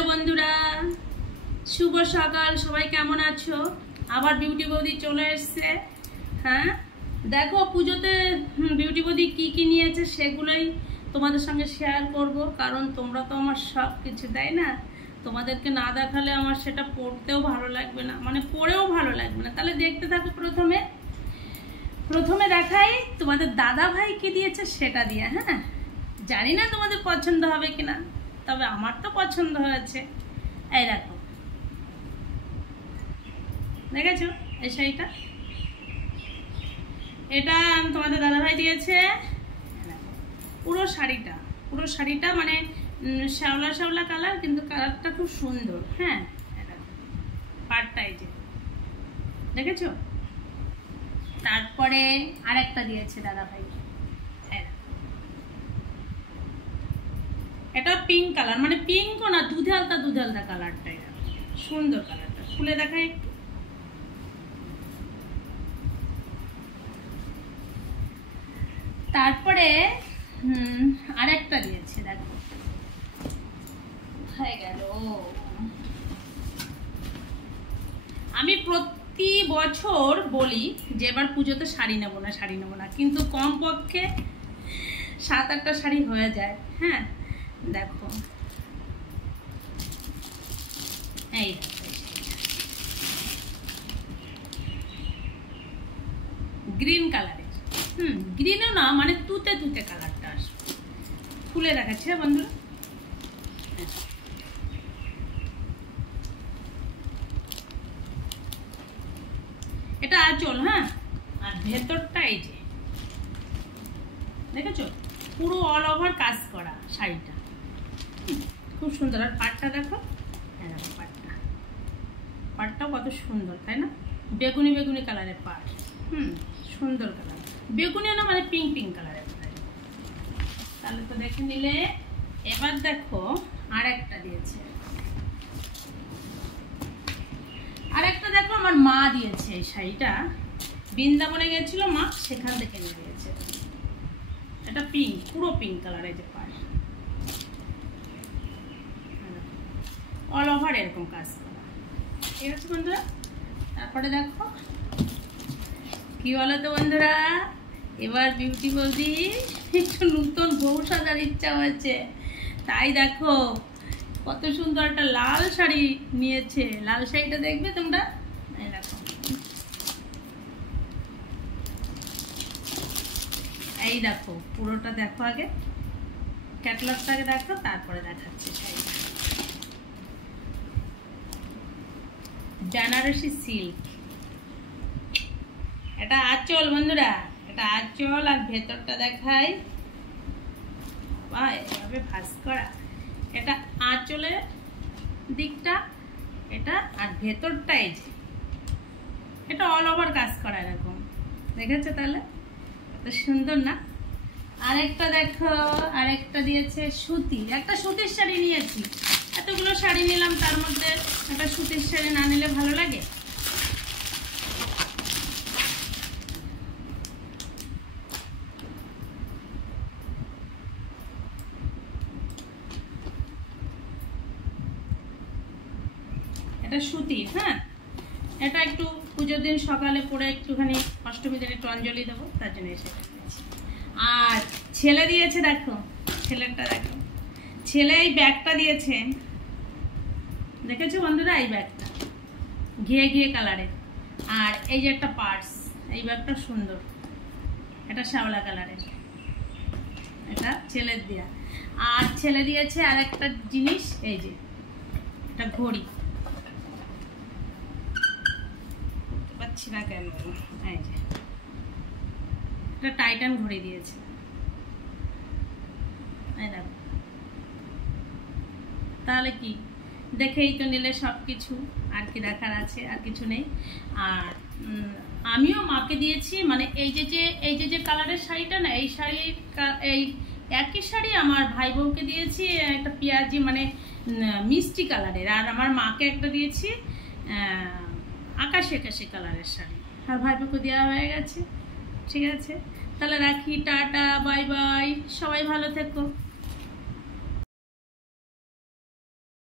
Hello বন্ধুরা, শুভ সকাল। সবাই কেমন আছো? আবার বিউটি বৌদি চলে এসছে। হ্যাঁ দেখো, পুজোতে বিউটি বৌদি কি কি নিয়েছে সেগুলোই তোমাদের সঙ্গে শেয়ার করব। কারণ তোমরা তো আমার সব কিছু, তাই না? তোমাদেরকে না দেখালে আমার সেটা পড়তেও ভালো লাগবে না, মানে পড়েও ভালো লাগবে না। তাহলে দেখতে থাকো। প্রথমে দেখাই তোমাদের দাদা ভাই কি দিয়েছে সেটা দিয়ে। হ্যাঁ, জানি না তোমাদের পছন্দ হবে কিনা, তবে আমার তো পছন্দ হয়েছে। এই দেখো, দেখেছো এই শাড়িটা? এটা তোমাদের দাদাভাই দিয়েছে। পুরো শাড়িটা মানে শ্যাওলা শ্যাওলা কালার, কিন্তু কালারটা খুব সুন্দর। হ্যাঁ, পাড়টা এই যে দেখেছো। তারপরে আরেকটা দিয়েছে দাদাভাই, এটা পিঙ্ক কালার, মানে পিঙ্কও না, দুধে আলতা কালারটা। এটা সুন্দর কালারটা, খুলে দেখাই একটু। তারপরে আরেকটা দিয়েছে, দেখো হয়ে গেল। আমি প্রতি বছর বলি যে এবার পুজোতে শাড়ি নেবো না, কিন্তু কমপক্ষে 7-8টা শাড়ি হয়ে যায়। হ্যাঁ দেখো, এই গ্রিন কালারের, গ্রিনও না, মানে তুতে তুতে কালারটা আসবে। খুলে দেখাচ্ছে বন্ধুরা। এটা আঁচল। হ্যাঁ, আর ভেতরটা এই যে দেখেছো, পুরো অল ওভার কাজ করা শাড়িটা, খুব সুন্দর। আর পাটটা দেখো, হ্যাঁ দেখো পাটটাও কত সুন্দর, তাই না? বেগুনি কালারের পাট, সুন্দর কালার। বেগুনিও না, মানে পিঙ্ক কালারের। তাহলে তো দেখে নিলে। এবার দেখো আরেকটা দিয়েছে, দেখো আমার মা দিয়েছে। এই শাড়িটা বৃন্দাবনে গেছিল মা, সেখান থেকে নিয়ে দিয়েছে। এটা পিঙ্ক, পুরো পিঙ্ক কালারের যে পাড়, অল ওভার এরকম কাজ করা। ঠিক আছে বন্ধুরা। তারপরে দেখো কি বলো তো বন্ধুরা, এবার বিউটি বৌদি একটু নতুন বউ সাজার ইচ্ছা হয়েছে, তাই দেখো কত সুন্দর একটা লাল শাড়ি নিয়েছে। লাল শাড়িটা দেখবে তোমরা, দেখো এই দেখো পুরোটা দেখো, আগে ক্যাটলগটাকে দেখো, তারপরে দেখাচ্ছে শাড়িটা। বেনারসি সিল্ক, এটা আঁচল বন্ধুরা, এটা আঁচল। আর ভেতরটা দেখাই, এভাবে ভাঁজ করা। এটা আঁচলের দিকটা এটা, আর ভেতরটা এই যে, এটা অল ওভার কাজ করা এরকম, দেখেছো? তাহলে এত সুন্দর না? আরেকটা দেখো, আরেকটা দিয়েছে সুতির। একটা সুতির শাড়ি নিয়েছি, এতগুলো শাড়ি নিলাম, তার মধ্যে একটা সুতির শাড়ি না নিলে ভালো লাগে? এটা সুতির। হ্যাঁ, এটা একটু পুজোর দিন সকালে পরে একটুখানি অষ্টমী দিন একটু অঞ্জলি দেবো, তার জন্য এসে। আর ছেলে দিয়েছে, দেখো ছেলেরটা দেখো, ছেলে এই ব্যাগটা দিয়েছে, দেখেছো বন্ধুরা? এই ব্যাগটা ঘিয়ে কালারের। আর এই যে একটা পার্স, এই ব্যাগটা সুন্দর, এটা শ্যাওলা কালারের, এটা ছেলের দেয়া। আর ছেলে দিয়েছে আর একটা জিনিস, এই যে এটা ঘড়ি, পাচ্ছি না কেন, এই যে এটা টাইটান ঘড়ি দিয়েছে। তাহলে কি, দেখেই তো নিলে সব কিছু, আর কি দেখার আছে? আর কিছু নেই। আর আমিও মাকে দিয়েছি, মানে এই যে কালারের শাড়িটা না, এই এই একই শাড়ি আমার ভাই বউকে দিয়েছি, একটা পেঁয়াজি মানে মিষ্টি কালারের। আর আমার মাকে একটা দিয়েছি আকাশি কালারের শাড়ি, আর ভাই বউকে দেওয়া হয়ে গেছে। ঠিক আছে, তাহলে রাখি, টাটা, বাই বাই, সবাই ভালো থেকো।